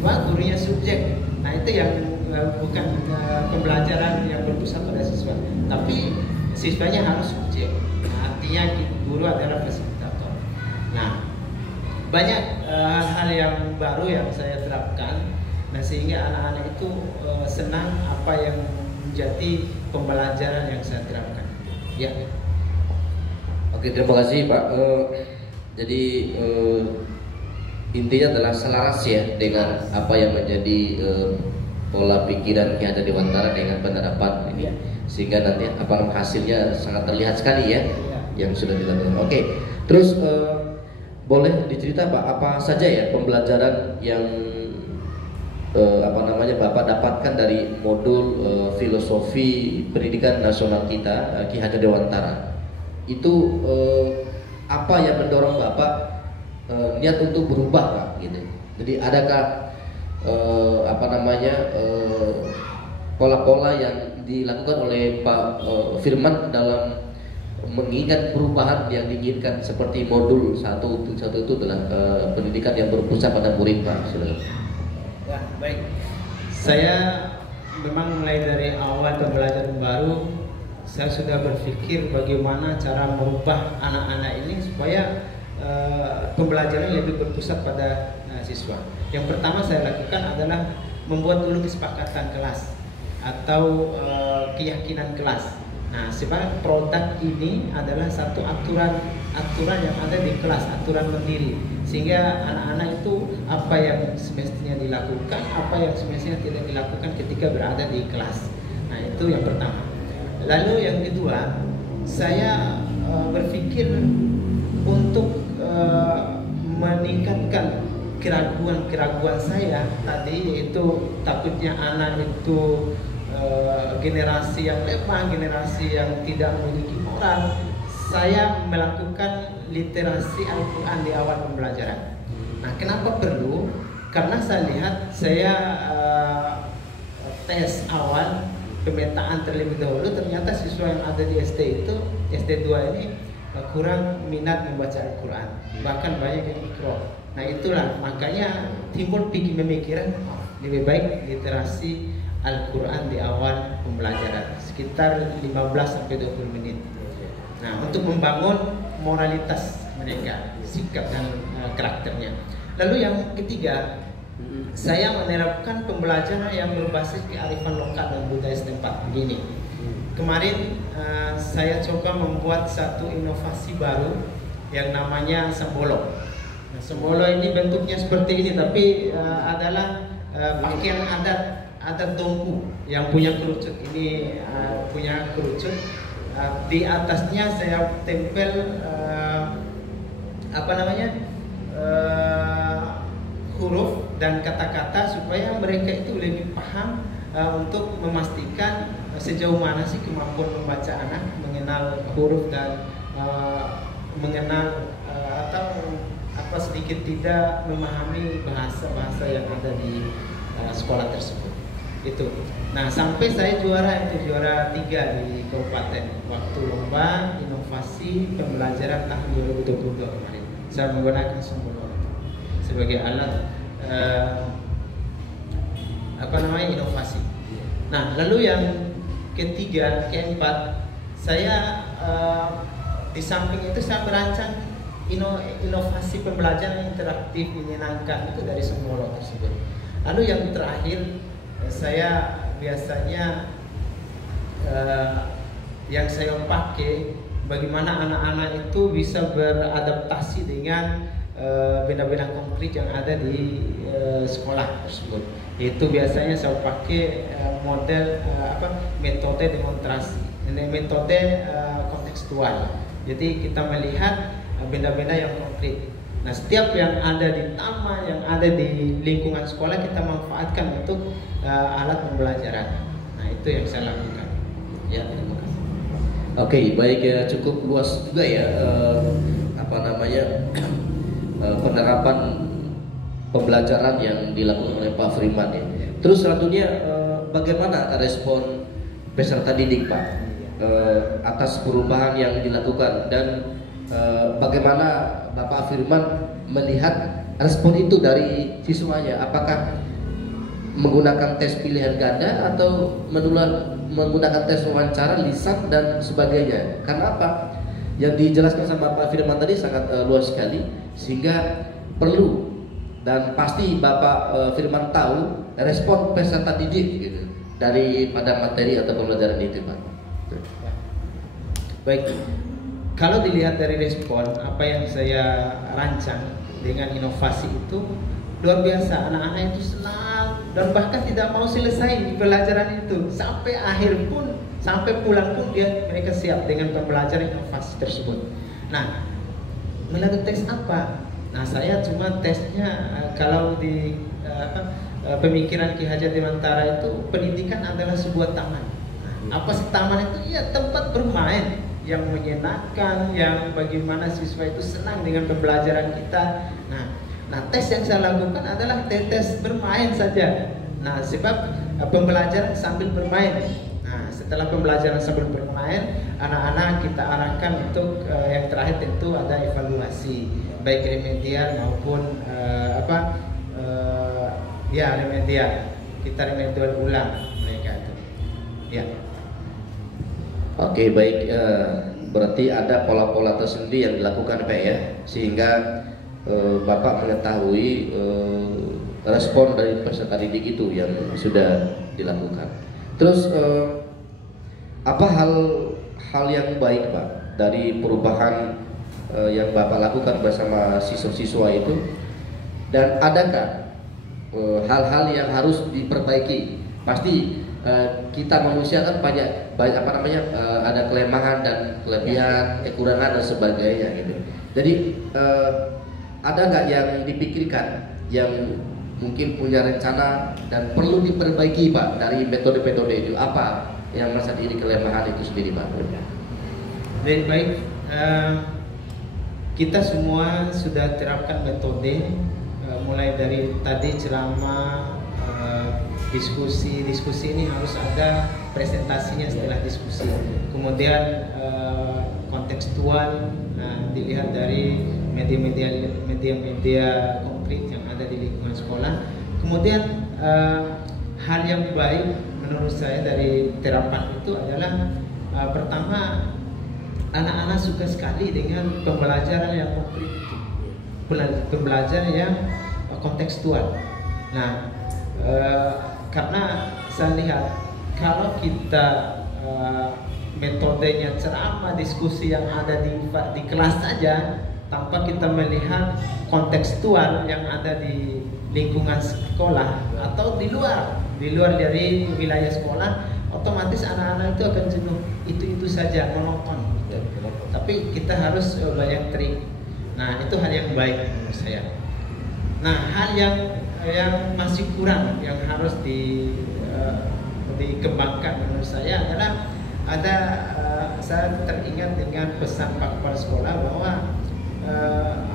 siswa, gurunya subjek. Nah itu yang bukan pembelajaran yang berpusat pada siswa, tapi siswanya harus subjek. Nah, artinya guru adalah fasilitator. Nah, banyak hal-hal yang baru yang saya terapkan. Nah, sehingga anak-anak itu senang apa yang menjadi pembelajaran yang saya terapkan. Ya. Oke, terima kasih Pak. Jadi intinya adalah selaras ya dengan apa yang menjadi pola pikiran Ki Hajar Dewantara dengan penerapan ini, sehingga nanti apa hasilnya sangat terlihat sekali ya yang sudah dilakukan. Oke, terus boleh dicerita Pak apa saja ya pembelajaran yang Bapak dapatkan dari modul filosofi pendidikan nasional kita Ki Hajar Dewantara itu, apa yang mendorong Bapak niat untuk berubah Pak gitu. Jadi adakah pola-pola yang dilakukan oleh Pak Firman dalam mengingat perubahan yang diinginkan, seperti modul satu itu adalah pendidikan yang berpusat pada murid Pak. Silakan. Ya, baik. Saya memang mulai dari awal pembelajaran baru, saya sudah berpikir bagaimana cara merubah anak-anak ini supaya pembelajaran lebih berpusat pada siswa. Yang pertama saya lakukan adalah membuat dulu kesepakatan kelas atau keyakinan kelas. Nah, sebenarnya produk ini adalah satu aturan yang ada di kelas, aturan mandiri, sehingga anak-anak itu apa yang semestinya dilakukan, apa yang semestinya tidak dilakukan ketika berada di kelas. Nah, itu yang pertama. Lalu yang kedua, saya berpikir untuk meningkatkan keraguan saya tadi, yaitu takutnya anak itu generasi yang lemah, generasi yang tidak memiliki moral. Saya melakukan literasi Al-Quran di awal pembelajaran. Nah, kenapa perlu? Karena saya lihat, saya tes awal pemetaan terlebih dahulu, ternyata siswa yang ada di SD itu, SD 2 ini kurang minat membaca Al-Quran, bahkan banyak yang ikro. Nah, itulah makanya timbul pemikiran lebih baik literasi Al-Quran di awal pembelajaran, sekitar 15-20 menit. Nah, untuk membangun moralitas mereka, sikap dan karakternya. Lalu yang ketiga, saya menerapkan pembelajaran yang berbasis kearifan lokal dan budaya setempat. Begini, kemarin saya coba membuat satu inovasi baru yang namanya Sembolo. Nah, Sembolo ini bentuknya seperti ini, tapi adalah pakaian adat Dompu yang punya kerucut. Ini punya kerucut. Di atasnya saya tempel huruf dan kata-kata supaya mereka itu lebih paham untuk memastikan sejauh mana sih kemampuan membaca anak, mengenal huruf dan mengenal atau sedikit tidak memahami bahasa-bahasa yang ada di sekolah tersebut. Itu. Nah, sampai saya juara 3 di kabupaten waktu lomba inovasi pembelajaran tahun 2022 kemarin. Saya menggunakan Sembolo sebagai alat inovasi. Nah, lalu yang keempat, saya di samping itu saya merancang inovasi pembelajaran interaktif menyenangkan itu dari Sembolo tersebut. Lalu yang terakhir, saya biasanya yang saya pakai bagaimana anak-anak itu bisa beradaptasi dengan benda-benda konkret yang ada di sekolah tersebut. Itu biasanya saya pakai model metode demonstrasi, metode kontekstual. Jadi kita melihat benda-benda yang konkret. Nah, setiap yang ada di taman, yang ada di lingkungan sekolah kita manfaatkan untuk alat pembelajaran. Nah, itu yang saya lakukan. Ya, terima kasih. Oke, baik ya, cukup luas juga ya penerapan pembelajaran yang dilakukan oleh Pak Firman ya. Terus selanjutnya bagaimana respon peserta didik Pak atas perubahan yang dilakukan, dan bagaimana Bapak Firman melihat respon itu dari siswanya, apakah menggunakan tes pilihan ganda atau menggunakan tes wawancara, lisan dan sebagainya? Karena apa? Yang dijelaskan sama Pak Firman tadi sangat luas sekali, sehingga perlu dan pasti Bapak Firman tahu respon peserta didik gitu, daripada materi atau pembelajaran itu, Pak. Baik, kalau dilihat dari respon apa yang saya rancang dengan inovasi itu luar biasa. Anak-anak itu senang dan bahkan tidak mau selesai di pelajaran itu sampai akhir pun, sampai pulang pun mereka siap dengan pembelajaran inovasi tersebut. Nah, melalui tes apa? Nah, saya cuma tesnya kalau di pemikiran Ki Hajar Dewantara itu pendidikan adalah sebuah taman. Nah, apa sih taman itu? Ya tempat bermain yang menyenangkan, yang bagaimana siswa itu senang dengan pembelajaran kita. Nah, tes yang saya lakukan adalah tes bermain saja. Nah, sebab pembelajaran sambil bermain. Nah, setelah pembelajaran sambil bermain, anak-anak kita arahkan untuk yang terakhir tentu ada evaluasi, baik remedial maupun remedial. Kita remedial ulang mereka itu. Ya. Oke, baik. Berarti ada pola-pola tersendiri yang dilakukan, Pak, ya, sehingga Bapak mengetahui respon dari peserta didik itu yang sudah dilakukan. Terus apa hal yang baik, Pak, dari perubahan yang Bapak lakukan bersama siswa-siswa itu, dan adakah hal-hal yang harus diperbaiki? Pasti kita manusia kan banyak ada kelemahan dan kelebihan, kekurangan dan sebagainya gitu. Jadi ada nggak yang dipikirkan yang mungkin punya rencana dan perlu diperbaiki, Pak, dari metode-metode itu? Apa yang merasa diri kelemahan itu sendiri, Pak? Baik, kita semua sudah terapkan metode mulai dari tadi ceramah, diskusi ini harus ada presentasinya setelah diskusi. Kemudian kontekstual, dilihat dari media-media konkret yang ada di lingkungan sekolah. Kemudian hal yang baik menurut saya dari terapan itu adalah pertama, anak-anak suka sekali dengan pembelajaran yang konkret, pembelajaran yang kontekstual. Nah, karena saya lihat kalau kita metodenya ceramah, diskusi yang ada di kelas saja tanpa kita melihat kontekstual yang ada di lingkungan sekolah atau di luar dari wilayah sekolah, otomatis anak-anak itu akan jenuh itu saja menonton. Tapi kita harus banyak trik. Nah, itu hal yang baik menurut saya. Nah, hal yang masih kurang yang harus dikembangkan menurut saya adalah saya teringat dengan pesan Pak Kepala Sekolah bahwa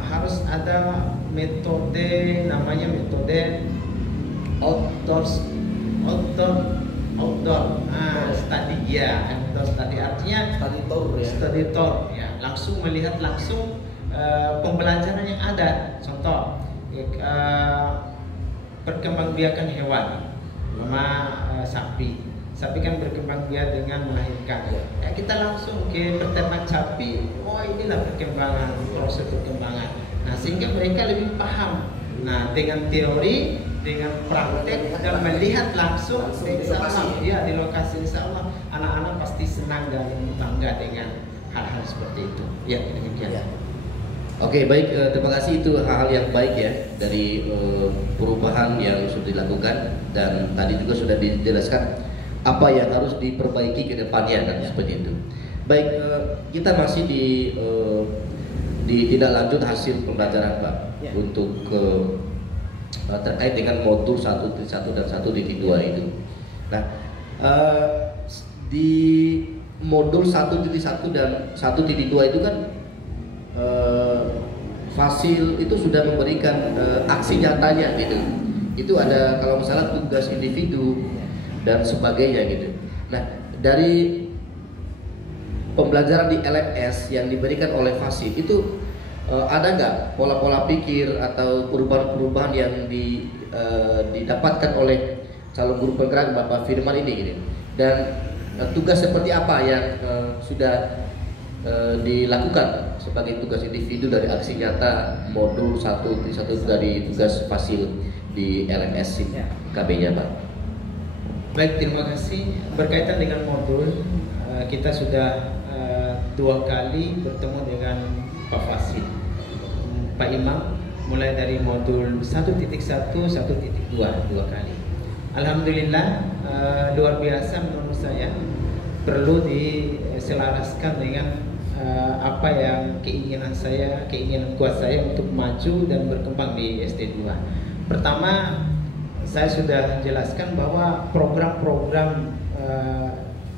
harus ada metode, namanya metode outdoor study, ya, outdoor study, artinya study tour ya, langsung melihat langsung pembelajaran yang ada. Contoh, perkembangbiakan hewan, sapi kan berkembang biak dengan melahirkan. Ya, kita langsung ke peternak sapi. Oh, inilah perkembangan, proses perkembangan. Nah, sehingga mereka lebih paham. Nah, dengan teori, dengan praktek dan melihat langsung di lokasi, insya Allah anak-anak pasti senang dan bangga dengan hal-hal seperti itu. Ya, demikian. Oke, baik, terima kasih. Itu hal-hal yang baik ya dari perubahan yang sudah dilakukan, dan tadi juga sudah dijelaskan apa yang harus diperbaiki ke depannya dan seperti itu. Baik, kita masih di tindak lanjut hasil pembelajaran, Pak, untuk terkait dengan modul 1.1 dan 1.2 itu. Nah, di modul 1.1 dan 1.2 itu kan Fasil itu sudah memberikan aksi nyatanya gitu. Itu ada kalau misalnya tugas individu dan sebagainya gitu. Nah, dari pembelajaran di LMS yang diberikan oleh Fasil itu ada nggak pola-pola pikir atau perubahan-perubahan yang didapatkan oleh calon guru penggerak Bapak Firman ini gitu. Dan tugas seperti apa yang sudah dilakukan sebagai tugas individu dari aksi nyata modul satu dari tugas fasil di LMS KB-nya Pak. Baik, terima kasih. Berkaitan dengan modul, kita sudah 2 kali bertemu dengan Pak Fasil, Pak Imam, mulai dari modul 1.1, 1.2 2 kali. Alhamdulillah, luar biasa menurut saya. Perlu diselaraskan dengan apa yang keinginan kuat saya untuk maju dan berkembang di SD2. Pertama, saya sudah jelaskan bahwa program-program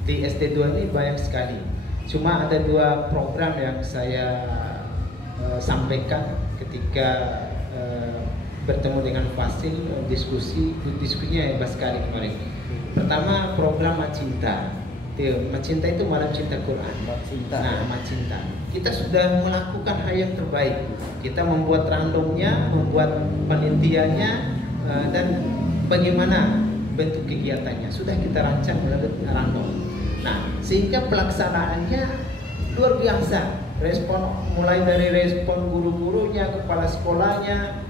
di SD2 ini banyak sekali. Cuma ada 2 program yang saya sampaikan ketika bertemu dengan Fasil, diskusinya hebat sekali kemarin. Pertama, program Macinta. Macinta itu Malam Cinta Quran. Nah, Macinta. Kita sudah melakukan hal yang terbaik. Kita membuat randomnya, membuat penelitiannya, dan bagaimana bentuk kegiatannya sudah kita rancang melalui random. Nah, sehingga pelaksanaannya luar biasa. Respon mulai dari respon guru-gurunya, kepala sekolahnya,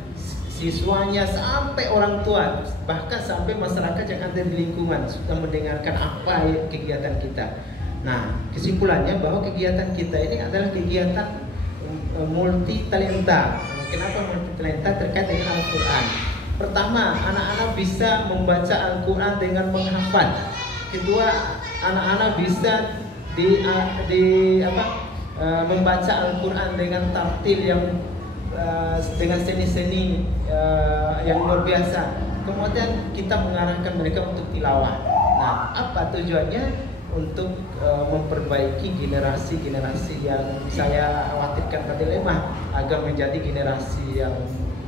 siswanya, sampai orang tua, bahkan sampai masyarakat yang ada di lingkungan sudah mendengarkan apa kegiatan kita. Nah, kesimpulannya bahwa kegiatan kita ini adalah kegiatan multi talenta. Kenapa multi talenta? Terkait dengan Al-Quran. Pertama, anak-anak bisa membaca Al-Quran dengan menghafal. Kedua, anak-anak bisa membaca Al-Quran dengan tartil yang dengan seni-seni yang luar biasa. Kemudian kita mengarahkan mereka untuk tilawah. Nah, apa tujuannya? Untuk memperbaiki generasi-generasi yang saya khawatirkan pada lemah, agar menjadi generasi yang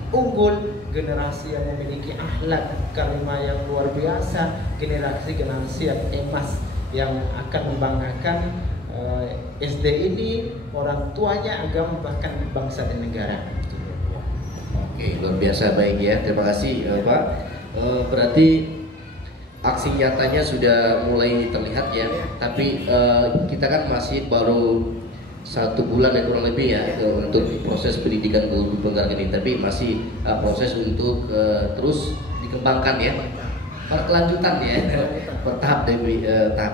unggul, generasi yang memiliki akhlak karimah yang luar biasa, generasi yang emas yang akan membanggakan SD ini, orang tuanya, agama, bahkan bangsa dan negara. Oke, luar biasa, baik ya, terima kasih Pak. Berarti aksi nyatanya sudah mulai terlihat ya, tapi kita kan masih baru 1 bulan ya kurang lebih ya untuk proses pendidikan guru penggerak ini, tapi masih proses untuk terus dikembangkan ya, berkelanjutan ya, bertahap demi tahap.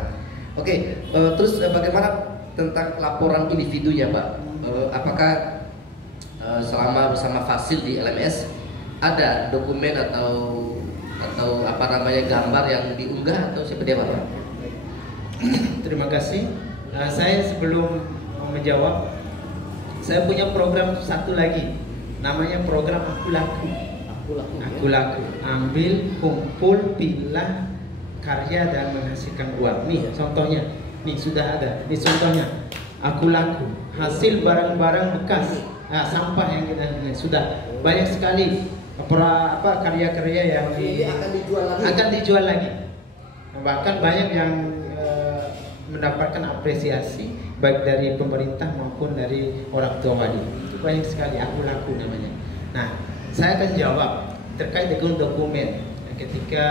Oke, terus bagaimana tentang laporan individunya Pak? Apakah selama bersama Fasil di LMS ada dokumen atau apa namanya gambar yang diunggah atau seperti apa Pak? Terima kasih. Saya sebelum menjawab, saya punya program satu lagi, namanya program Aku Laku. Aku Laku. Ambil, kumpul, pilah karya dan menghasilkan uang. Nih contohnya, nih sudah ada. Nih contohnya, Aku Laku. Hasil barang-barang bekas, sampah yang kita sudah banyak sekali. Karya-karya yang akan dijual lagi. Bahkan banyak yang mendapatkan apresiasi baik dari pemerintah maupun dari orang tua wali. Itu banyak sekali. Aku Laku namanya. Nah, saya akan jawab terkait dengan dokumen. Ketika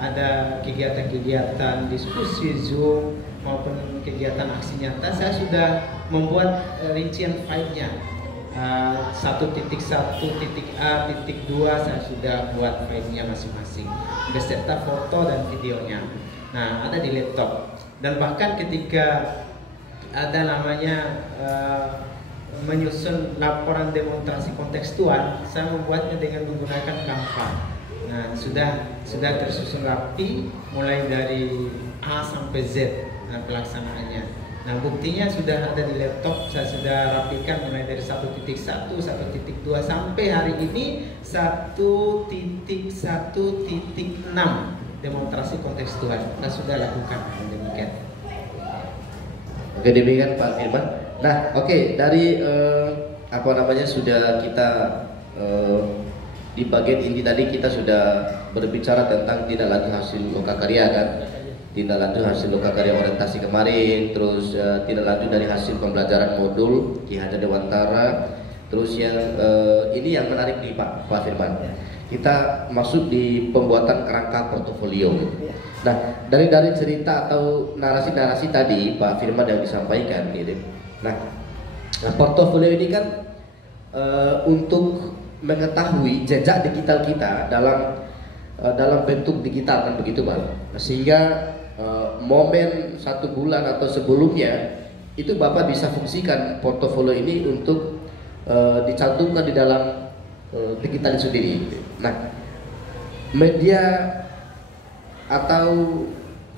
ada kegiatan-kegiatan diskusi Zoom maupun kegiatan aksi nyata, saya sudah membuat rincian filenya. 1.1.A, 1.2 saya sudah buat filenya masing-masing beserta foto dan videonya. Nah, ada di laptop. Dan bahkan ketika ada namanya menyusun laporan demonstrasi kontekstual, saya membuatnya dengan menggunakan Canva. Nah, sudah tersusun rapi mulai dari A sampai Z pelaksanaannya. Nah, buktinya sudah ada di laptop. Saya sudah rapikan mulai dari 1.1, 1.2 sampai hari ini 1.1.6 demonstrasi kontekstual. Nah, sudah lakukan demikian. Oke, demikian Pak Firman. Nah, oke, dari sudah kita di bagian inti tadi kita sudah berbicara tentang tindak lanjut hasil lokakarya kan, tindak lanjut hasil lokakarya orientasi kemarin, terus tindak lanjut dari hasil pembelajaran modul Ki Hajar Dewantara, Terus yang ini yang menarik nih Pak Firman. Kita masuk di pembuatan kerangka portofolio. Nah, dari cerita atau narasi-narasi tadi Pak Firman yang disampaikan gitu. Nah, portofolio ini kan untuk mengetahui jejak digital kita dalam bentuk digital kan begitu Pak. Sehingga momen 1 bulan atau sebelumnya itu Bapak bisa fungsikan portofolio ini untuk dicantumkan di dalam digital sendiri. Nah, media atau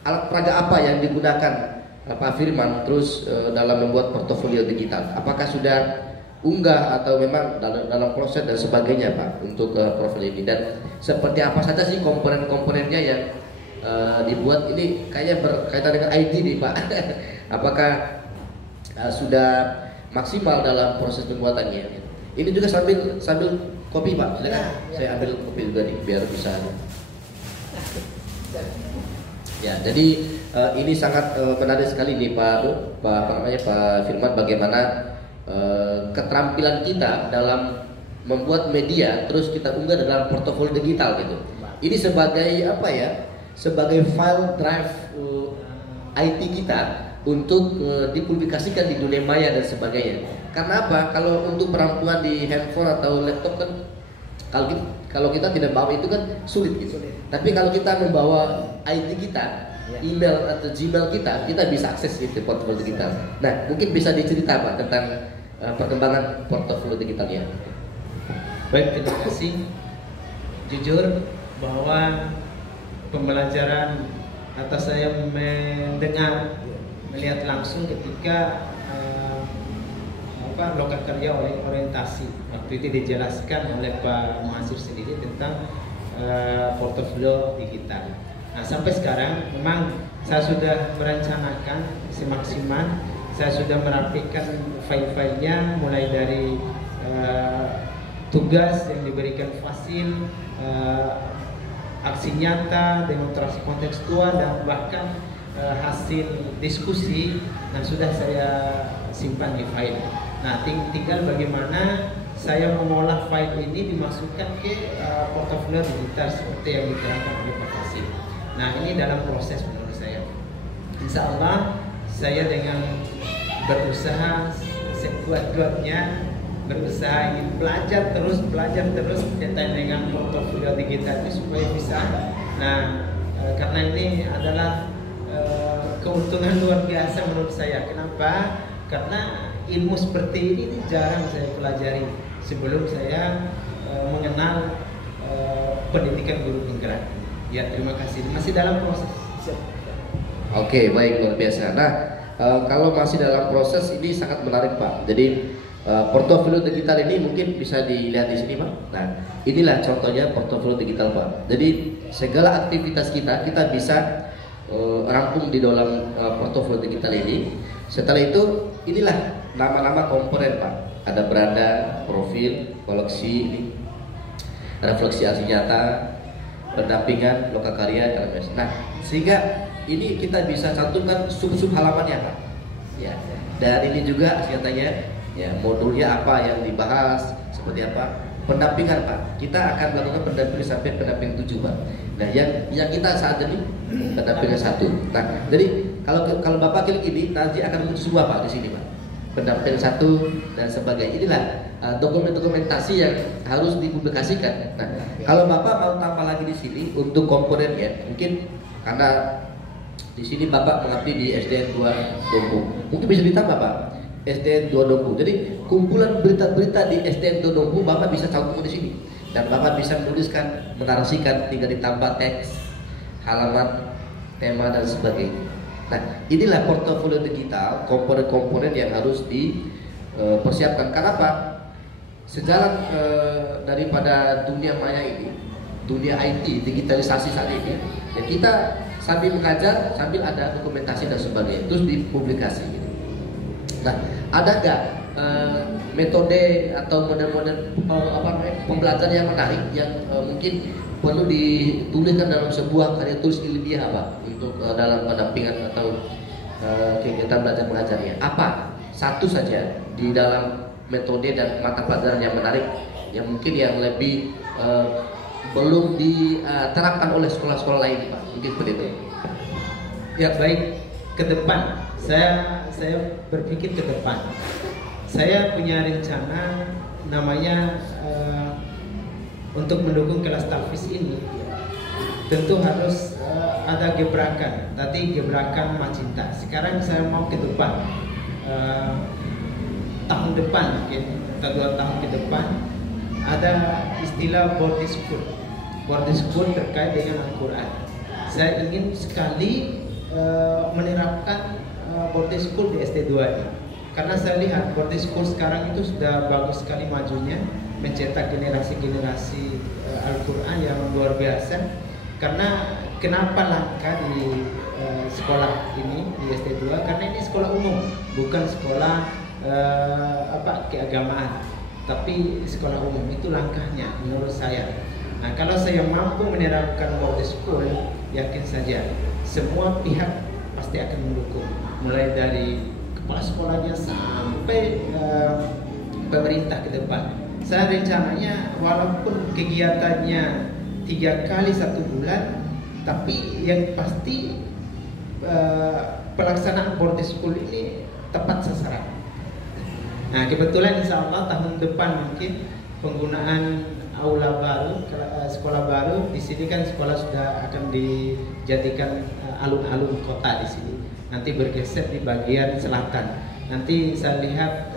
alat peraga apa yang digunakan Pak Firman terus dalam membuat portofolio digital? Apakah sudah unggah atau memang dalam proses dan sebagainya Pak untuk profil ini, dan seperti apa saja sih komponen-komponennya yang dibuat ini? Kayaknya berkaitan dengan IT nih Pak. Apakah sudah maksimal dalam proses pembuatannya? Ini juga sambil kopi Pak, saya ambil kopi juga nih biar bisa. Ya, jadi ini sangat menarik sekali nih Pak Firman, bagaimana keterampilan kita dalam membuat media terus kita unggah dalam portofolio digital gitu. Ini sebagai apa ya? Sebagai file drive IT kita untuk dipublikasikan di dunia maya dan sebagainya. Karena apa? Kalau untuk perempuan di handphone atau laptop kan, kalau kita tidak bawa itu kan sulit gitu. Tapi kalau kita membawa ID kita, email atau Gmail kita bisa akses itu portofolio digital. Nah, mungkin bisa dicerita Pak tentang perkembangan portofolio digitalnya. Baik, terima kasih. Jujur bahwa pembelajaran atau saya melihat langsung ketika Lokakarya orientasi waktu itu dijelaskan oleh Pak Muhasir sendiri tentang portofolio digital. Nah, sampai sekarang memang saya sudah merencanakan semaksimal, saya sudah merapikan file-filenya mulai dari tugas yang diberikan fasil, aksi nyata, demonstrasi kontekstual, dan bahkan hasil diskusi yang sudah saya simpan di file. Nah, tinggal bagaimana saya mengolah file ini dimasukkan ke portofolio digital seperti yang diterangkan oleh Pak Fasil. Nah, ini dalam proses menurut saya. Insya Allah saya dengan berusaha sekuat-kuatnya, berusaha ingin belajar terus terkait dengan portofolio digital itu supaya bisa. Nah, karena ini adalah keuntungan luar biasa menurut saya. Kenapa? Karena ilmu seperti ini jarang saya pelajari sebelum saya mengenal pendidikan guru penggerak. Ya, terima kasih. Masih dalam proses. Oke, baik, luar biasa. Nah, kalau masih dalam proses ini sangat menarik Pak. Jadi portofolio digital ini mungkin bisa dilihat di sini Pak. Nah, inilah contohnya portofolio digital Pak. Jadi segala aktivitas kita bisa rampung di dalam portofolio digital ini. Setelah itu inilah nama-nama komponen Pak. Ada beranda, profil, koleksi, ini refleksi aksi nyata, pendampingan, lokakarya, LMS. Nah, sehingga ini kita bisa cantumkan sub-sub halamannya Pak. Ya. Dan ini juga nyatanya ya, modulnya apa yang dibahas, seperti apa. Pendampingan Pak. Kita akan melakukan pendampingan sampai pendampingan 7 Pak. Nah, yang kita saat ini pendampingan 1. Nah, jadi kalau Bapak klik ini nanti akan muncul semua Pak di sini Pak. Pendampingan 1 dan sebagainya. Inilah dokumentasi yang harus dipublikasikan. Nah, kalau Bapak mau tambah lagi di sini untuk komponennya, mungkin karena di sini Bapak mengabdi di SDN 2 Dompu, mungkin bisa ditambah Pak. SDN 2 Dompu. Jadi kumpulan berita-berita di SDN 2 Dompu Bapak bisa cantumkan di sini. Dan Bapak bisa menuliskan, menarasikan, tinggal ditambah teks, halaman, tema dan sebagainya. Nah, inilah portofolio digital, komponen-komponen yang harus dipersiapkan. Karena apa? Sejalan daripada dunia maya ini, dunia IT, digitalisasi saat ini, ya kita sambil mengajar, sambil ada dokumentasi dan sebagainya, terus dipublikasi. Nah, ada nggak metode atau model-model pembelajaran yang menarik yang mungkin perlu dituliskan dalam sebuah karya tulis ilmiah Pak untuk dalam pendampingan atau kegiatan belajar mengajarnya? Apa? Satu saja di dalam metode dan mata pelajaran yang menarik, yang mungkin yang lebih belum diterapkan oleh sekolah-sekolah lain, Pak. Mungkin seperti itu. Ya baik, ke depan saya berpikir ke depan. Saya punya rencana namanya untuk mendukung kelas tahfiz ini tentu harus ada gebrakan. Tadi gebrakan Macinta. Sekarang saya mau ke depan, tahun depan mungkin atau 2 tahun ke depan ada istilah boarding school. Boarding school terkait dengan Al-Quran. Saya ingin sekali menerapkan boarding school di SD2 ini. Karena saya lihat boarding school sekarang itu sudah bagus sekali majunya, mencetak generasi-generasi Al-Quran yang luar biasa. Karena kenapa langka di sekolah ini di SD2? Karena ini sekolah umum, bukan sekolah keagamaan, tapi sekolah umum. Itu langkahnya menurut saya. Nah, kalau saya mampu menerapkan boarding school, yakin saja semua pihak pasti akan mendukung, mulai dari kepala sekolahnya sampai pemerintah ke depan. Saya rencananya walaupun kegiatannya 3 kali 1 bulan, tapi yang pasti pelaksanaan boarding school ini tepat sasaran. Nah, kebetulan insya Allah tahun depan mungkin penggunaan aula baru, sekolah baru di sini kan sekolah sudah akan dijadikan alun-alun kota di sini. Nanti bergeser di bagian selatan. Nanti saya lihat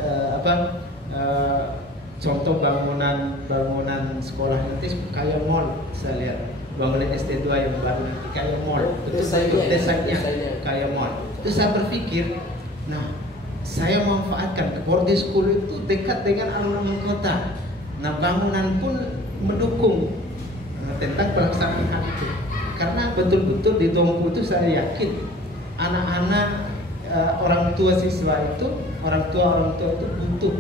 contoh bangunan sekolah nanti kayak mall. Saya lihat bangunan SD2 yang baru nanti kayak mall. Betul-betul desainnya kayak mall. Itu saya berpikir, nah saya manfaatkan boarding school itu dekat dengan alun-alun kota. Nah, bangunan pun mendukung tentang pelaksanaan hal itu. Karena betul-betul di Dompu itu saya yakin anak-anak orang tua siswa itu, orang tua itu butuh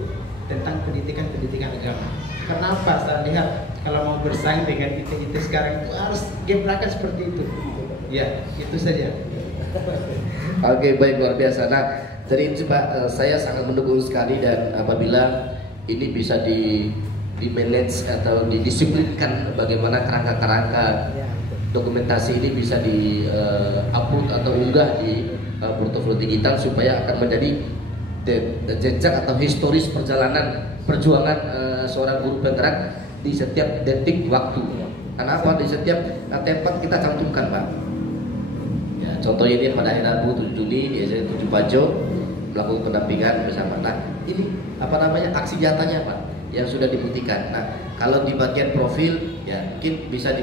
tentang pendidikan agama. Kenapa? Saya lihat kalau mau bersaing dengan IT sekarang itu harus gebrakan seperti itu. Ya, itu saja. Oke, baik, luar biasa. Nah, dari itu Pak, saya sangat mendukung sekali, dan apabila ini bisa di manage atau didisiplinkan, bagaimana kerangka-kerangka dokumentasi ini bisa di upload atau unggah di portofolio digital, supaya akan menjadi jejak atau historis perjuangan seorang guru penggerak di setiap detik waktu. Karena apa? Di setiap tempat kita cantumkan, Pak. Ya, contohnya ini pada hari Rabu 7 Juni di SD 7 Bajo melakukan pendampingan bersama. Nah, ini aksi nyatanya, Pak, yang sudah dibuktikan. Nah, kalau di bagian profil, ya mungkin bisa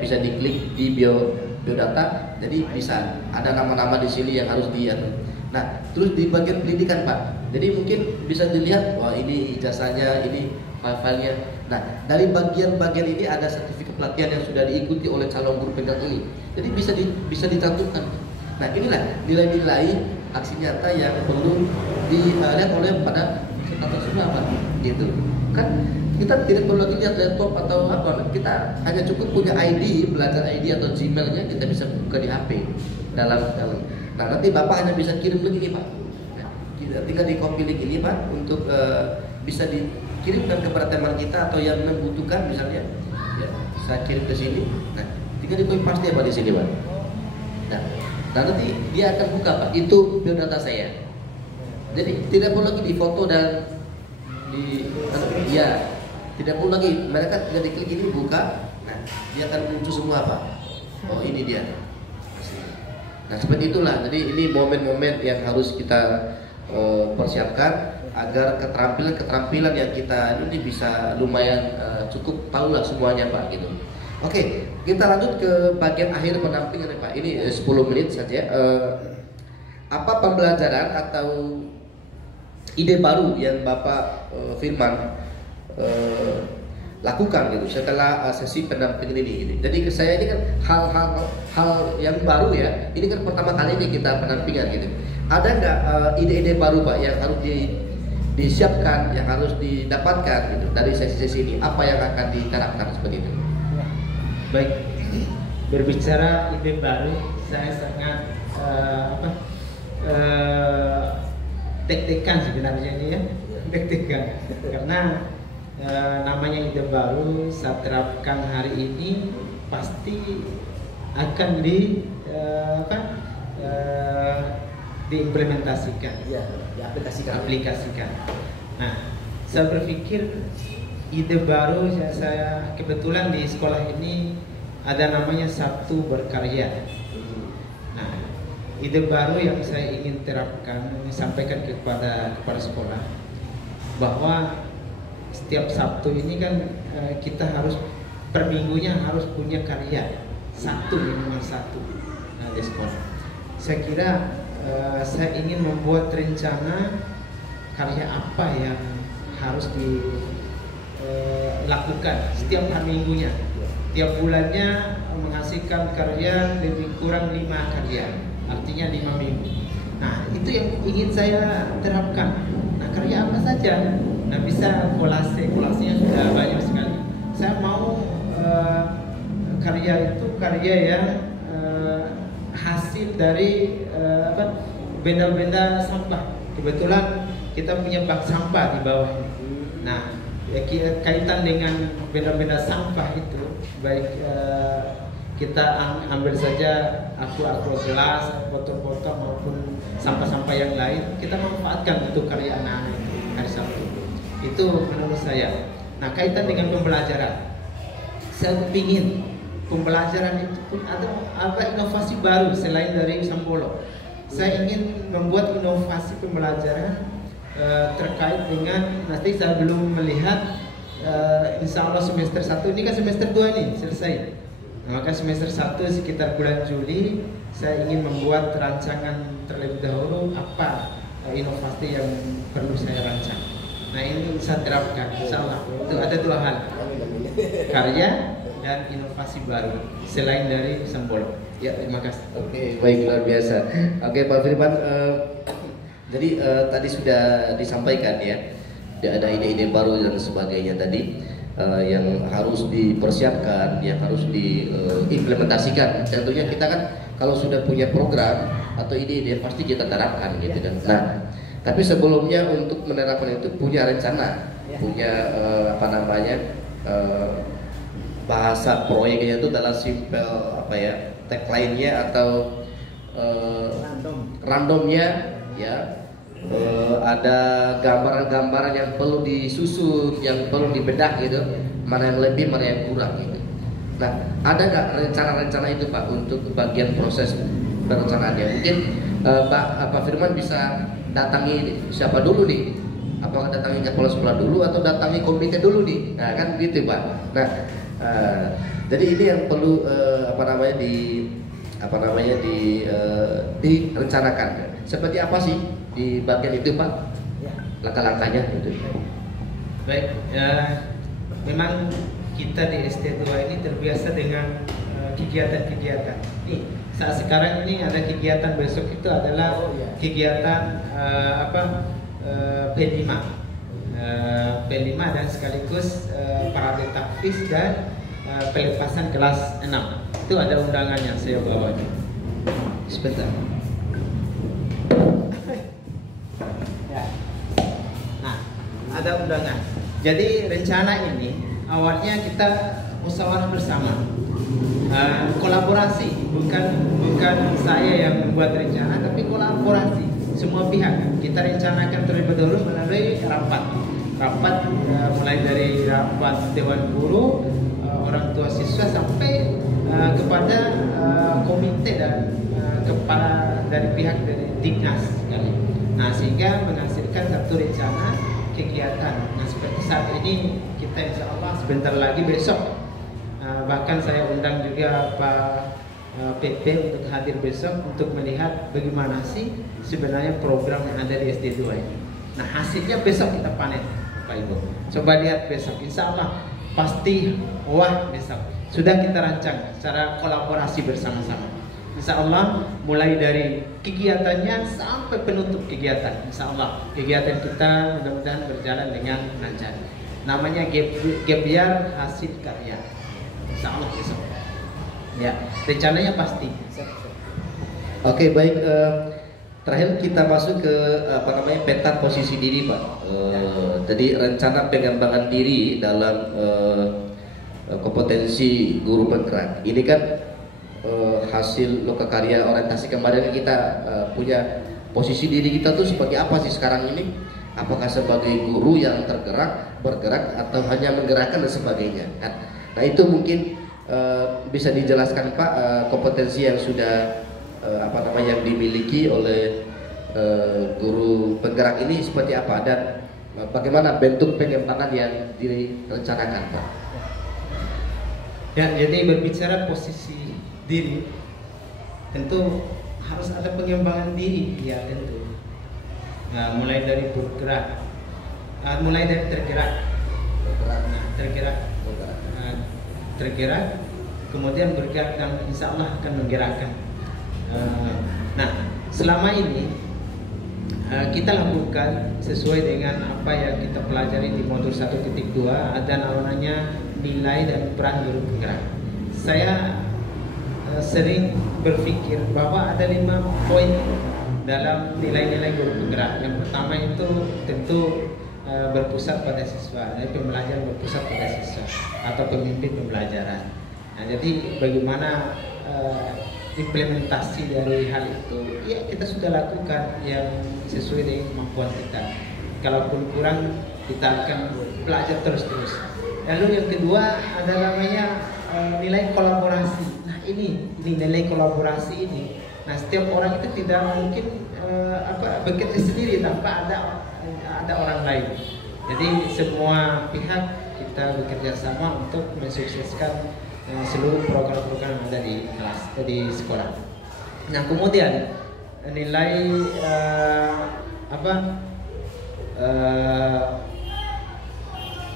bisa diklik di biodata, jadi bisa ada nama-nama di sini yang harus Nah, terus di bagian pendidikan, Pak, jadi mungkin bisa dilihat, wah ini ijazahnya, ini filenya. Nah, dari bagian-bagian ini ada sertifikat pelatihan yang sudah diikuti oleh calon guru penggerak ini, jadi bisa dicantumkan. Nah, inilah nilai-nilai aksi nyata yang perlu dilihat oleh pada peserta semua, Pak, gitu. Kan kita tidak perlu lagi lihat laptop atau apa, kita hanya cukup punya ID, belajar ID atau Gmailnya, kita bisa buka di HP dalam. Nah, nanti Bapak hanya bisa kirim link ini, Pak. Kita tinggal di copy link ini, Pak, untuk bisa dikirimkan kepada teman kita atau yang membutuhkan, misalnya. Ya, saya kirim ke sini. Nah, tinggal di copy paste, Pak, di sini, Pak. Nah, nanti dia akan buka, Pak, itu biodata saya. Jadi tidak perlu lagi difoto dan tidak perlu lagi, mereka tinggal diklik ini buka. Nah, dia akan muncul semua, Pak. Oh, ini dia. Nah, seperti itulah. Jadi ini momen-momen yang harus kita persiapkan agar keterampilan yang kita ini bisa lumayan cukup tahulah semuanya, Pak, gitu. Oke, kita lanjut ke bagian akhir pendampingan, Pak. Ini 10 menit saja. Apa pembelajaran atau ide baru yang Bapak Firman lakukan gitu setelah sesi pendampingan ini gitu. Jadi saya ini kan hal yang baru ya. Ini kan pertama kali ini kita pendampingan gitu. Ada nggak ide-ide baru, Pak, yang harus disiapkan, yang harus didapatkan gitu dari sesi-sesi ini? Apa yang akan diterapkan seperti itu? Baik, berbicara ide baru, saya sangat tek-tekan sebenarnya ini ya. deg-degan karena namanya ide baru saya terapkan hari ini pasti akan diimplementasikan, ya, aplikasikan. Nah, saya berpikir ide baru saya kebetulan di sekolah ini ada namanya Sabtu Berkarya. Nah, ide baru yang saya ingin terapkan, sampaikan kepada sekolah bahwa setiap Sabtu ini kan kita harus per minggunya harus punya karya minimal satu di sekolah. Saya kira saya ingin membuat rencana karya apa yang harus dilakukan setiap hari minggunya. Tiap bulannya menghasilkan karya lebih kurang 5 karya, artinya 5 minggu. Nah, itu yang ingin saya terapkan. Nah, karya apa saja? Nah, bisa kolasenya sudah banyak sekali. Saya mau karya itu karya yang hasil dari benda-benda sampah. Kebetulan kita punya bak sampah di bawah. Nah, ya, kaitan dengan benda-benda sampah itu, baik kita ambil saja aku gelas, botol-botol maupun sampah-sampah yang lain, kita manfaatkan untuk karya anak-anak itu hari Sabtu. Itu menurut saya. Nah, kaitan dengan pembelajaran, saya ingin pembelajaran itu pun ada inovasi baru selain dari Sambolo. Saya ingin membuat inovasi pembelajaran terkait dengan, nanti saya belum melihat, insya Allah semester 1 ini kan semester 2 ini selesai. Nah, maka semester 1 sekitar bulan Juli saya ingin membuat rancangan terlebih dahulu apa inovasi yang perlu saya rancang. Nah, ini saya terapkan insya Allah. Itu ada 2 hal, karya dan inovasi baru selain dari Sambolo. Ya, terima kasih. Oke, baik, luar biasa. Oke, Pak Firman, jadi tadi sudah disampaikan ya, ada ide-ide baru dan sebagainya tadi yang harus dipersiapkan, yang harus diimplementasikan. Tentunya kita kan kalau sudah punya program atau ide-ide pasti kita terapkan gitu kan. Nah, tapi sebelumnya untuk menerapkan itu punya rencana, punya bahasa proyeknya itu dalam simple tagline-nya atau randomnya ya. Ada gambaran-gambaran yang perlu disusun, yang perlu dibedah gitu, mana yang lebih, mana yang kurang gitu. Nah, ada nggak rencana-rencana itu Pak untuk bagian proses perencanaannya? Mungkin Pak Firman bisa datangi siapa dulu nih? Apakah datangi kepala sekolah dulu atau datangi komite dulu nih? Nah, kan gitu Pak. Nah, jadi ini yang perlu direncanakan. Seperti apa sih di bagian itu Pak? Langkah-langkahnya itu. Baik, memang kita di SD2 ini terbiasa dengan kegiatan-kegiatan. Nih, saat sekarang ini ada kegiatan, besok itu adalah kegiatan P5. P5 dan sekaligus parade taktis dan pelepasan kelas 6. Itu ada undangan yang saya bawa. Sebentar. Ya. Nah, ada undangan. Jadi rencana ini awalnya kita musyawarah bersama, kolaborasi, bukan saya yang membuat rencana, tapi kolaborasi semua pihak. Kita rencanakan terlebih dahulu melalui rapat mulai dari rapat dewan guru, orang tua siswa sampai kepada komite dan kepala dari pihak dari Dinas sekali. Nah, sehingga menghasilkan satu rencana kegiatan. Nah, seperti saat ini kita insya Allah sebentar lagi besok, bahkan saya undang juga Pak PP untuk hadir besok untuk melihat bagaimana sih sebenarnya program yang ada di SD2 ini. Nah, hasilnya besok kita panen Pak Ibu. Coba lihat besok, insya Allah pasti wah besok. Sudah kita rancang secara kolaborasi bersama-sama. Insya Allah mulai dari kegiatannya sampai penutup kegiatan. Insya Allah kegiatan kita mudah-mudahan berjalan dengan lancar. Namanya Gebiar Hasil Karya. Insya Allah besok. Ya, rencananya pasti. Oke, baik. Terakhir kita masuk ke apa namanya peta posisi diri Pak. Jadi rencana pengembangan diri dalam kompetensi guru penggerak. Ini kan hasil lokakarya orientasi kemarin kita punya posisi diri kita tuh seperti apa sih sekarang ini? Apakah sebagai guru yang bergerak atau hanya menggerakkan dan sebagainya? Nah itu mungkin bisa dijelaskan Pak kompetensi yang sudah apa namanya yang dimiliki oleh guru penggerak ini seperti apa dan bagaimana bentuk pengembangan yang direncanakan Pak? Ya, jadi berbicara posisi diri, tentu harus ada pengembangan diri, ya tentu. Nah, mulai dari bergerak, mulai dari tergerak, tergerak, kemudian bergerak dan insya Allah akan menggerakkan. Nah, selama ini kita lakukan sesuai dengan apa yang kita pelajari di modul 1.2, ada namanya nilai dan peran guru penggerak. Saya sering berpikir bahwa ada 5 poin dalam nilai-nilai guru penggerak. Yang pertama itu tentu berpusat pada siswa, jadi pembelajaran berpusat pada siswa atau pemimpin pembelajaran. Nah, jadi bagaimana implementasi dari hal itu? Ya kita sudah lakukan yang sesuai dengan kemampuan kita. Kalaupun kurang, kita akan belajar terus-terus. Lalu yang kedua ada namanya nilai kolaborasi. Nah ini nilai kolaborasi ini. Nah setiap orang itu tidak mungkin bekerja sendiri tanpa ada orang lain. Jadi semua pihak kita bekerja sama untuk mensukseskan seluruh program-program yang ada di kelas, di sekolah. Nah kemudian nilai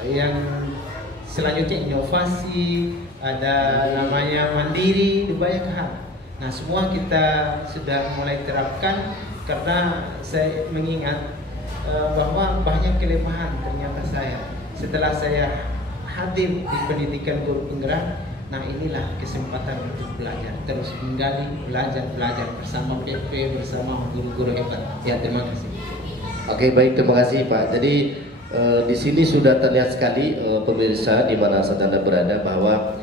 yang selanjutnya inovasi, ada namanya mandiri, di banyak hal. Nah semua kita sudah mulai terapkan karena saya mengingat bahwa banyak kelemahan ternyata setelah saya hadir di pendidikan guru penggerak. Nah inilah kesempatan untuk belajar, terus menggali, belajar bersama PP, bersama guru-guru hebat. Ya terima kasih. Oke baik, terima kasih Pak. Jadi di sini sudah terlihat sekali pemirsa di mana saja Anda berada bahwa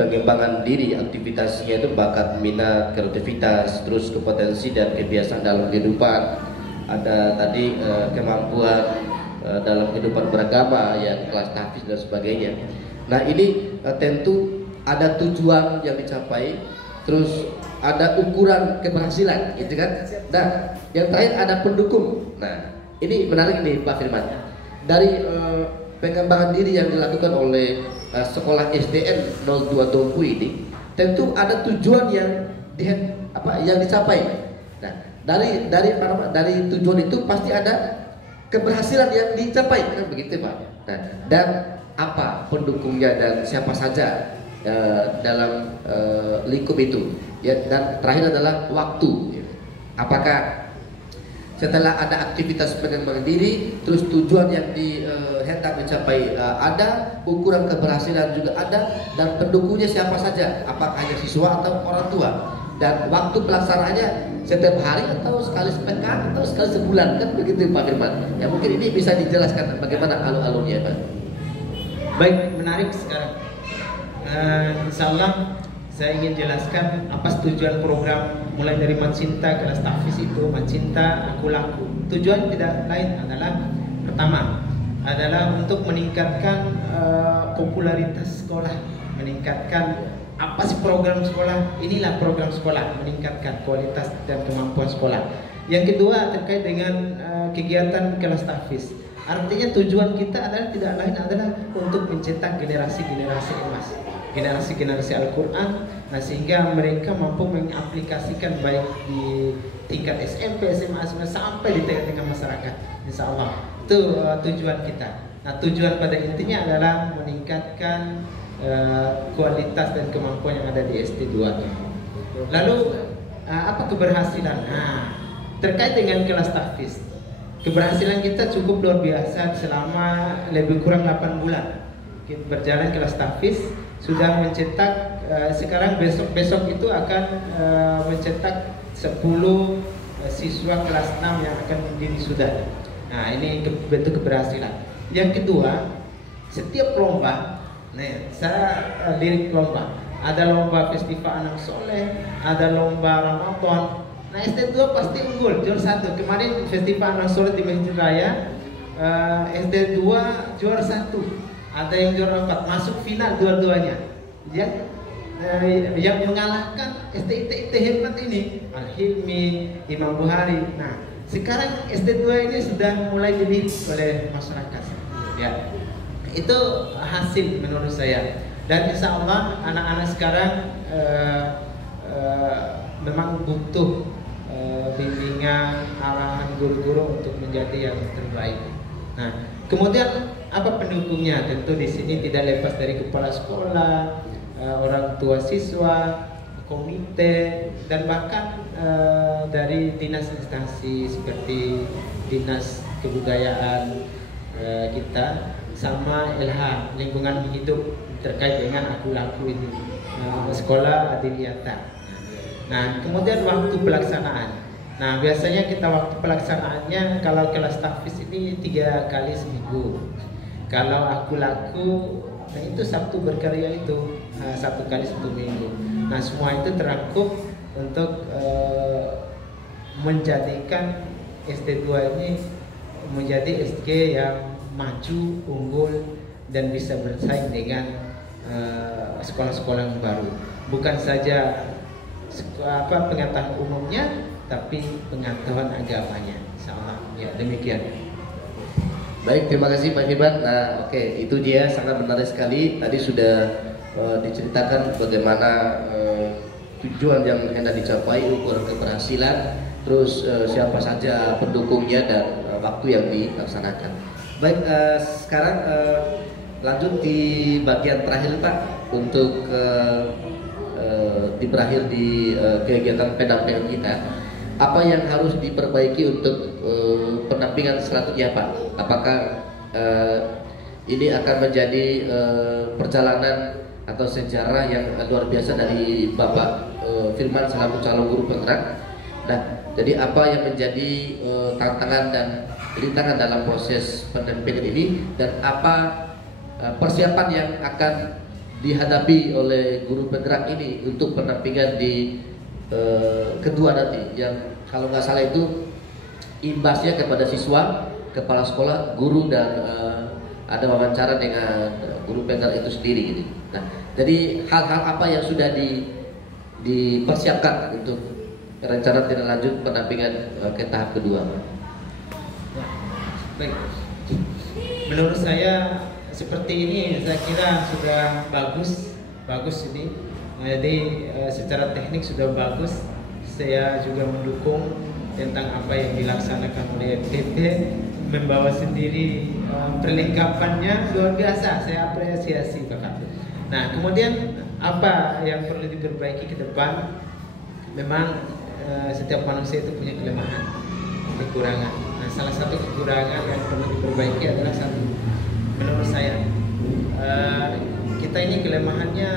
pengembangan diri aktivitasnya itu bakat, minat, kreativitas, terus kompetensi dan kebiasaan dalam kehidupan. Ada tadi kemampuan dalam kehidupan beragama yang kelas tahfiz dan sebagainya. Nah ini tentu ada tujuan yang dicapai, terus ada ukuran keberhasilan, gitu kan? Nah, yang terakhir ada pendukung. Nah, ini menarik nih Pak Firman. Dari pengembangan diri yang dilakukan oleh sekolah SDN 02 Dompu ini, tentu ada tujuan yang dicapai. Nah, dari tujuan itu pasti ada keberhasilan yang dicapai, kan begitu Pak? Nah, dan apa pendukungnya dan siapa saja dalam lingkup itu ya, dan terakhir adalah waktu. Apakah setelah ada aktivitas pengembangan diri, terus tujuan yang hendak dicapai ada, ukuran keberhasilan juga ada, dan pendukungnya siapa saja, apakah hanya siswa atau orang tua, dan waktu pelaksanaannya setiap hari atau sekali sepekan atau sekali sebulan, kan begitu Pak Firman. Ya mungkin ini bisa dijelaskan bagaimana alur-alurnya Pak. Baik, menarik sekarang. Insya Allah saya ingin jelaskan apa tujuan program mulai dari Mencinta kelas tahfiz itu. Mencinta aku laku. Tujuan tidak lain adalah pertama adalah untuk meningkatkan popularitas sekolah, meningkatkan apa sih program sekolah. Inilah program sekolah, meningkatkan kualitas dan kemampuan sekolah. Yang kedua terkait dengan kegiatan kelas tahfiz. Artinya tujuan kita adalah tidak lain adalah untuk mencetak generasi-generasi emas, generasi-generasi Al-Quran. Nah sehingga mereka mampu mengaplikasikan baik di tingkat SMP, SMA, sampai di tengah-tengah masyarakat. Insya Allah itu tujuan kita. Nah tujuan pada intinya adalah meningkatkan kualitas dan kemampuan yang ada di SD2. Lalu apa keberhasilan? Nah terkait dengan kelas tahfiz, keberhasilan kita cukup luar biasa selama lebih kurang 8 bulan berjalan kelas tahfiz. Sudah mencetak sekarang besok itu akan mencetak 10 siswa kelas 6 yang akan menjadi sudah. Nah, ini bentuk keberhasilan. Yang kedua, setiap lomba, nih saya lirik lomba. Ada lomba festival anak soleh, ada lomba Ramadan. Nah, SD2 pasti unggul, juara 1. Kemarin festival anak soleh di Masjid Raya, SD2 juara 1. Ada yang juara 4, masuk final dua-duanya. Yang mengalahkan SD hebat ini Al-Hilmi, Imam Bukhari. Nah, sekarang SD2 ini sudah mulai dilirik oleh masyarakat. Ya, itu hasil menurut saya. Dan insya Allah anak-anak sekarang memang butuh bimbingan, arahan guru-guru untuk menjadi yang terbaik. Nah, kemudian apa pendukungnya? Tentu di sini tidak lepas dari kepala sekolah, orang tua siswa, komite, dan bahkan dari dinas instansi seperti dinas kebudayaan kita sama LH lingkungan hidup terkait dengan aku laku ini, sekolah Adiliyata. Nah, kemudian waktu pelaksanaan. Nah, biasanya kita waktu pelaksanaannya kalau kelas tahfiz ini 3 kali seminggu. Kalau aku laku, nah itu Sabtu berkarya itu 1 kali 1 minggu. Nah, semua itu terangkum untuk menjadikan SD2 ini menjadi SD yang maju, unggul, dan bisa bersaing dengan sekolah-sekolah yang baru. Bukan saja pengetahuan umumnya, tapi pengetahuan agamanya. Insyaallah. Ya, demikian. Baik, terima kasih Pak Firman. Nah, oke, itu dia sangat menarik sekali. Tadi sudah diceritakan bagaimana tujuan yang hendak dicapai, ukuran keberhasilan, terus siapa saja pendukungnya dan waktu yang dilaksanakan. Baik, sekarang lanjut di bagian terakhir Pak untuk berakhir di kegiatan pendampingan kita. Apa yang harus diperbaiki untuk pendampingan selanjutnya Pak? Apakah ini akan menjadi perjalanan atau sejarah yang luar biasa dari Bapak Firman selaku calon guru penggerak? Nah, jadi apa yang menjadi tantangan dan rintangan dalam proses pendampingan ini, dan apa persiapan yang akan dihadapi oleh guru penggerak ini untuk pendampingan di kedua nanti, yang kalau nggak salah itu imbasnya kepada siswa, kepala sekolah, guru, dan ada wawancara dengan guru penggerak itu sendiri gitu. Nah, jadi hal-hal apa yang sudah dipersiapkan untuk rencana tindak lanjut pendampingan ke tahap kedua? Ya, baik. Menurut saya seperti ini, saya kira sudah bagus ini. Jadi secara teknik sudah bagus. Saya juga mendukung tentang apa yang dilaksanakan oleh FTP, membawa sendiri perlengkapannya luar biasa. Saya apresiasi Bapak. Nah, kemudian apa yang perlu diperbaiki ke depan? Memang setiap manusia itu punya kelemahan, kekurangan. Nah, salah satu kekurangan yang perlu diperbaiki adalah satu, menurut saya kita ini kelemahannya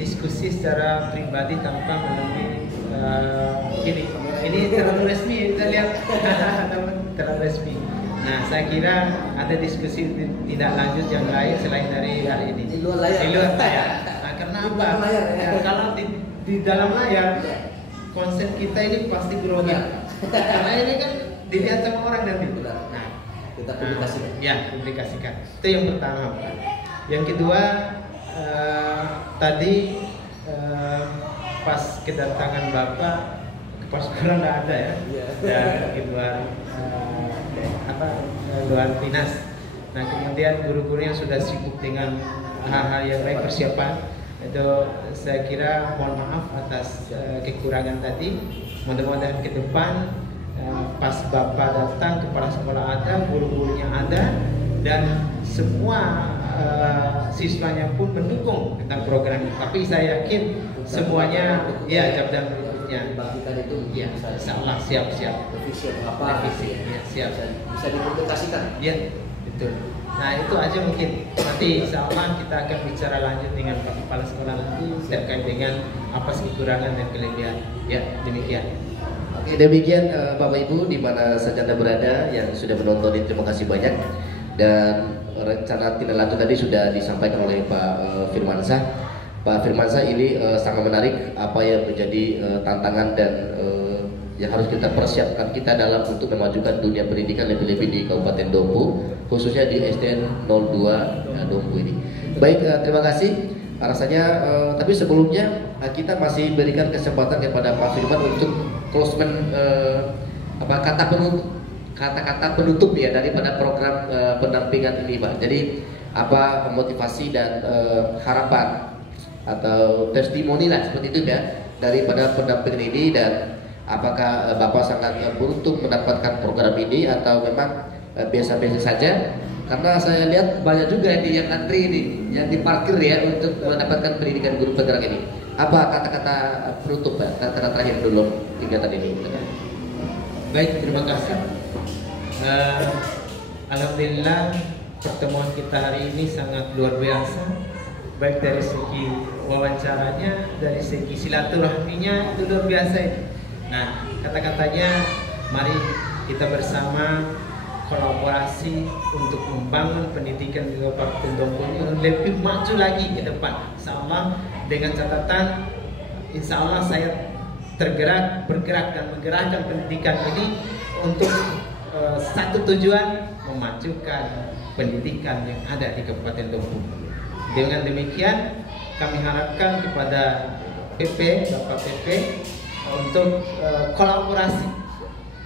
diskusi secara pribadi tanpa melalui ini terlalu resmi, kita lihat terlalu resmi. Nah, saya kira ada diskusi tidak lanjut yang lain selain dari hari ini. Di luar layar. Di luar layar. Nah, karena apa? Ya, kalau di dalam layar konsep kita ini pasti grogi. Karena ini kan dilihat sama orang nanti. Nah, kita publikasikan. Ya, publikasikan. Itu yang pertama, Pak. Yang kedua, tadi pas kedatangan Bapak, kepala sekolah nggak ada ya. Dan di luar dinas. Nah, kemudian guru-guru yang sudah sibuk dengan hal-hal yang lain, persiapan itu, saya kira mohon maaf atas kekurangan tadi. Mudah-mudahan ke depan pas Bapak datang, kepala sekolah ada, guru-gurunya ada, dan semua siswanya pun mendukung tentang program ini. Tapi saya yakin semuanya ya jabdan berikutnya Bagikan itu ya, insyaallah siap revisi apa ya, siap bisa dipublikasikan. ya, betul. Nah, itu aja mungkin. Nanti insyaallah kita akan bicara lanjut dengan Pak Kepala Sekolah nanti terkait dengan apa kekurangan dan kelebihan. Ya, demikian. Oke, demikian Bapak Ibu di mana saja Anda berada yang sudah menonton ini, terima kasih banyak. Dan rencana tindak lanjut tadi sudah disampaikan oleh Pak Firmansyah. Pak Firmansyah ini sangat menarik apa yang menjadi tantangan dan yang harus kita persiapkan kita dalam untuk memajukan dunia pendidikan lebih-lebih di Kabupaten Dompu, khususnya di SDN 02 Dompu ini. Baik, terima kasih. Rasanya, tapi sebelumnya kita masih berikan kesempatan kepada Pak Firman untuk closement kata-kata penutup ya daripada program pendampingan ini, Pak. Jadi apa motivasi dan harapan atau testimoni lah seperti itu ya daripada pendampingan ini, dan apakah Bapak sangat beruntung mendapatkan program ini atau memang biasa-biasa saja? Karena saya lihat banyak juga ini yang antri ini, yang diparkir ya untuk mendapatkan pendidikan guru penggerak ini. Apa kata-kata penutup, Pak? Kata-kata terakhir dulu kegiatan ini. Baik, terima kasih. Alhamdulillah pertemuan kita hari ini sangat luar biasa. Baik dari segi wawancaranya, dari segi silaturahminya itu luar biasa ini. Nah, kata-katanya mari kita bersama kolaborasi untuk membangun pendidikan di Kabupaten Dompu ini lebih maju lagi ke depan. Insya Allah dengan catatan, insya Allah saya bergerak dan menggerakkan pendidikan ini untuk satu tujuan, memajukan pendidikan yang ada di Kabupaten Dompu. Dengan demikian kami harapkan kepada PP, Bapak PP untuk kolaborasi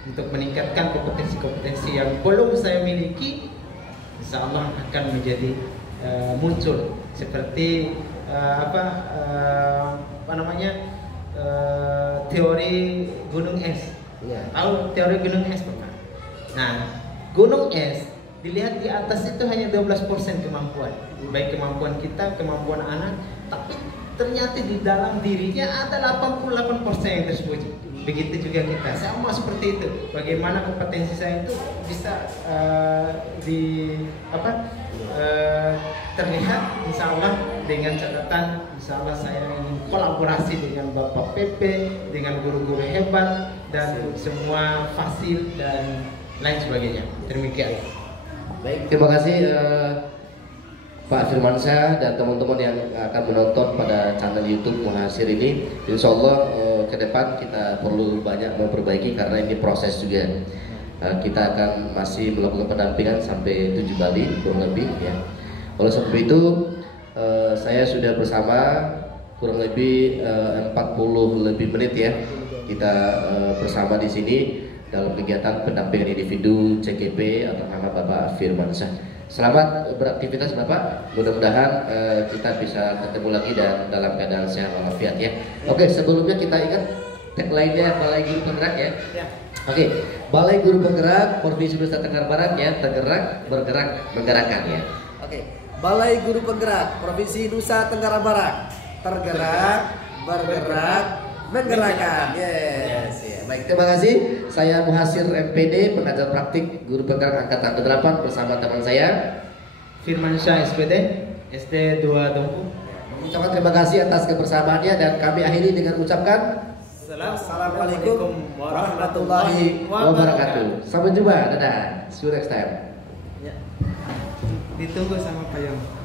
untuk meningkatkan kompetensi-kompetensi yang belum saya miliki, insya Allah akan menjadi muncul seperti teori gunung es. Ya. Tahu teori gunung es, Pak? Nah, gunung es dilihat di atas itu hanya 12% kemampuan, baik kemampuan kita, kemampuan anak, tapi ternyata di dalam dirinya ada 88% yang tersembunyi. Begitu juga kita, sama seperti itu. Bagaimana kompetensi saya itu bisa terlihat, insya Allah dengan catatan, insya Allah saya ingin kolaborasi dengan Bapak PP, dengan guru-guru hebat dan semua fasil dan lain sebagainya. Demikian. Baik, terima kasih Pak Firmansyah dan teman-teman yang akan menonton pada channel YouTube Muhasir ini. Insya Allah ke depan kita perlu banyak memperbaiki karena ini proses juga. Kita akan masih melakukan pendampingan sampai 7 kali kurang lebih ya. Oleh sebab itu saya sudah bersama kurang lebih 40 lebih menit ya. Kita bersama di sini dalam kegiatan pendampingan individu CKP atau nama Bapak Firmansyah. Selamat beraktivitas Bapak, mudah-mudahan kita bisa ketemu lagi dan dalam keadaan sehat walafiat ya. Oke, sebelumnya kita ingat tagline-nya Balai Guru Penggerak ya. Oke, Balai Guru Penggerak Provinsi Nusa Tenggara Barat ya, tergerak, bergerak, menggerakkan ya. Oke, Balai Guru Penggerak Provinsi Nusa Tenggara Barat, tergerak, bergerak, menggerakkan. Yes. Baik, terima kasih. Saya Muhasir MPD, pengajar praktik guru penggerak angkatan ke-8 bersama teman saya Firmansyah SPD, SD 2 Dompu. Mengucapkan terima kasih atas kebersamaannya dan kami akhiri dengan ucapkan Assalamualaikum warahmatullahi wabarakatuh. Sampai jumpa, dadah. See you next time. Ditunggu sama Pak Yong.